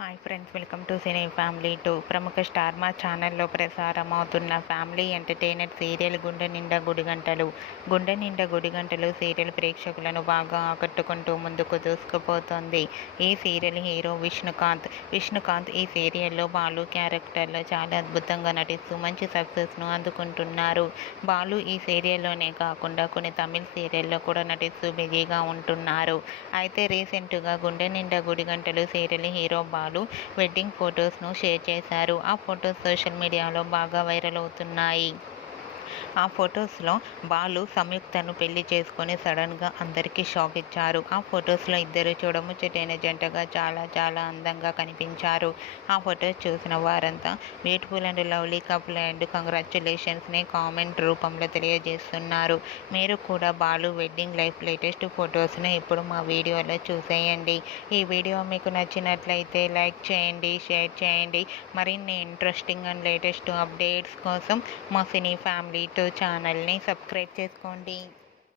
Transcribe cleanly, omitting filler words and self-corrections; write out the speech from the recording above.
Hi friends, welcome to cine family two. ప్రముఖ star మా ఛానల్లో ప్రసారం అవుతున్న ఫ్యామిలీ ఎంటర్టైనర్ సీరియల్ గుండె నిండా గుడిగంటలు. గుండె నిండా గుడిగంటలు సీరియల్ ప్రేక్షకులను బాగా ఆకట్టుకుంటూ ముందుకు దూసుకుపోతోంది. ఈ సీరియల్ హీరో విష్ణుకాంత్ ఈ సీరియల్లో బాలు క్యారెక్టర్లో చాలా అద్భుతంగా నటిస్తూ మంచి సక్సెస్ను అందుకుంటున్నారు. బాలు ఈ సీరియల్లోనే కాకుండా కొన్ని తమిళ్ సీరియల్లో కూడా నటిస్తూ బిజీగా ఉంటున్నారు. అయితే రీసెంట్గా గుండె నిండా Gudigantalu serial hero Balu wedding ఫొటోస్ను షేర్ చేశారు. ఆ ఫొటోస్ సోషల్ మీడియాలో బాగా వైరల్ అవుతున్నాయి. ఆ ఫొటోస్లో బాలు సంయుక్తను పెళ్లి చేసుకుని సడన్గా అందరికీ షాక్ ఇచ్చారు. ఆ ఫొటోస్లో ఇద్దరు చూడముచ్చటైన జంటగా చాలా చాలా అందంగా కనిపించారు. ఆ ఫొటోస్ చూసిన వారంతా beautiful and lovely couple and కంగ్రాచ్యులేషన్స్ని కామెంట్ రూపంలో తెలియజేస్తున్నారు. మీరు కూడా బాలు వెడ్డింగ్ లైఫ్ లేటెస్ట్ ఫొటోస్ని ఇప్పుడు మా వీడియోలో చూసేయండి. ఈ వీడియో మీకు నచ్చినట్లయితే లైక్ చేయండి, షేర్ చేయండి. మరిన్ని ఇంట్రెస్టింగ్ అండ్ లేటెస్ట్ అప్డేట్స్ కోసం మా సినీ ఫ్యామిలీ టూ ఛానల్ని సబ్స్క్రైబ్ చేసుకోండి.